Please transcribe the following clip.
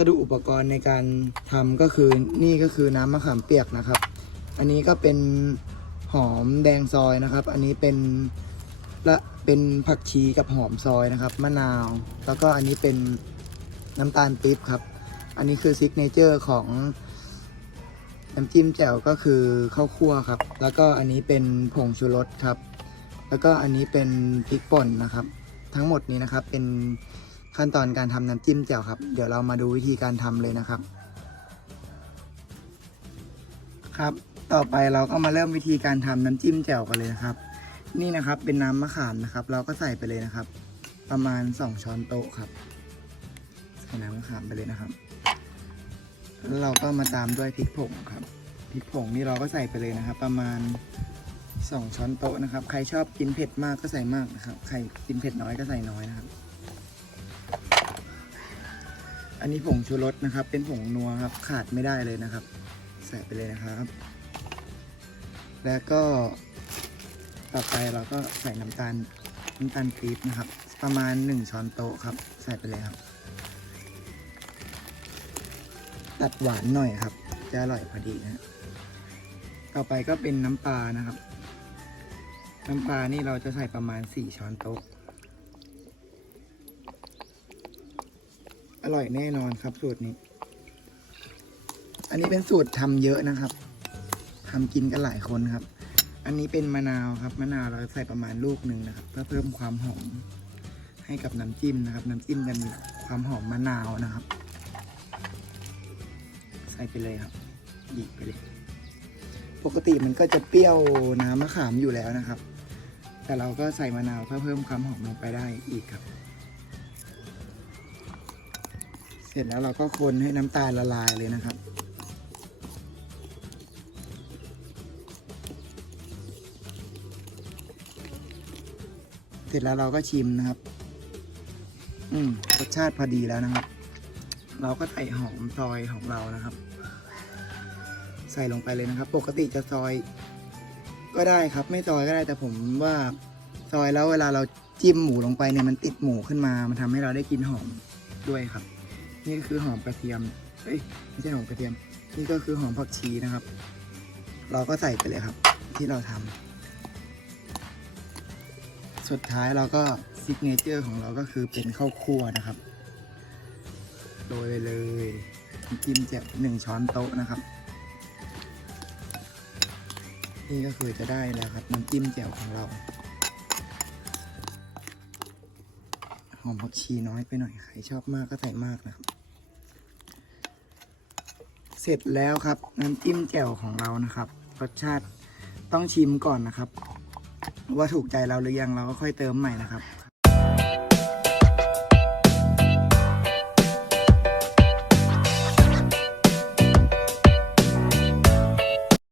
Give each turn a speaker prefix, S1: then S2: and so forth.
S1: สดุอุปกรณ์ในการทำก็คือนี่ก็คือน้ำมะขามเปียกนะครับ อันนี้ก็เป็นหอมแดงซอยนะครับ อันนี้เป็นละเป็นผักชีกับหอมซอยนะครับ มะนาว แล้วก็อันนี้เป็นน้ำตาลปี๊บครับ อันนี้คือซิกเนเจอร์ของน้ำจิ้มแจ่วก็คือข้าวคั่วครับ แล้วก็อันนี้เป็นผงชูรสครับ แล้วก็อันนี้เป็นพริกป่นนะครับ ทั้งหมดนี้นะครับเป็น ขั้นตอนการทำน้ำจิ้มแจ่วครับ เดี๋ยวเรามาดูวิธีการทำเลยนะครับ ครับ ต่อไปเราก็มาเริ่มวิธีการทำน้ำจิ้มแจ่วกันเลยนะครับ นี่นะครับเป็นน้ำมะขามนะครับ เราก็ใส่ไปเลยนะครับ ประมาณ 2 ช้อนโต๊ะครับใส่น้ำมะขามไปเลยนะครับแล้วเราก็มาตามด้วยพริกผงครับพริกผงนี่เราก็ใส่ไปเลยนะครับ ประมาณ 2 ช้อนโต๊ะนะครับ ใครชอบกินเผ็ดมากก็ใส่มากนะครับ ใครกินเผ็ดน้อยก็ใส่น้อยนะครับ อันนี้ผงชูรสนะครับ เป็นผงนัวครับ ขาดไม่ได้เลยนะครับ ใส่ไปเลยนะครับ แล้วก็ต่อไปเราก็ใส่น้ำตาลน้ำตาลปี๊บนะครับ ประมาณ 1 ช้อนโต๊ะครับ ใส่ไปเลยครับ ตัดหวานหน่อยครับ จะอร่อยพอดีนะต่อไปก็เป็นน้ำปลานะครับ น้ำปลานี่เราจะใส่ประมาณ 4 ช้อนโต๊ะ อร่อยแน่นอนครับ สูตรนี้ อันนี้เป็นสูตรทำเยอะนะครับทำกินกันหลายคนครับ อันนี้เป็นมะนาวครับ มะนาวเราใส่ประมาณลูกหนึ่งนะครับ เพื่อเพิ่มความหอมให้กับน้ำจิ้มนะครับ น้ำจิ้มจะมีความหอมมะนาวนะครับ ใส่ไปเลยครับบีบไปเลยปกติมันก็จะเปรี้ยวน้ำมะขามอยู่แล้วนะครับ แต่เราก็ใส่มะนาวเพื่อเพิ่มความหอมลงไปได้อีกครับ ร็จแล้วเราก็คนให้น้ำตาลละลายเลยนะครับ เสร็จแล้วเราก็ชิมนะครับ อืมรสชาติพอดีแล้วนะครับ เราก็ใส่หอมซอยของเรานะครับ ใส่ลงไปเลยนะครับ ปกติจะซอย ก็ได้ครับ ไม่ซอยก็ได้แต่ผมว่าซอยแล้วเวลาเราจิ้มหมูลงไปเนี่ยมันติดหมูขึ้นมา มันทำให้เราได้กินหอมด้วยครับ นี่ก็คือหอมกระเทียมเอ้ยไม่ใช่หอมกระเทียม นี่ก็คือหอมผักชีนะครับ เราก็ใส่ไปเลยครับ ที่เราทำสุดท้ายเราก็ซิกเนเจอร์ของเราก็คือเป็นข้าวคั่วนะครับโรยเลยน้ำจิ้มแจ่วหนึ่งช้อนโต๊ะนะครับ นี่ก็คือจะได้แล้วครับน้ำจิ้มแจ่วของเราหอมผักชีน้อยไปหน่อย ใครชอบมากก็ใส่มากนะครับ สร็จแล้วครับ น้ำจิ้มแจ่วของเรานะครับรสชาติต้องชิมก่อนนะครับ ว่าถูกใจเราหรือยังเราก็ค่อยเติมใหม่นะครับ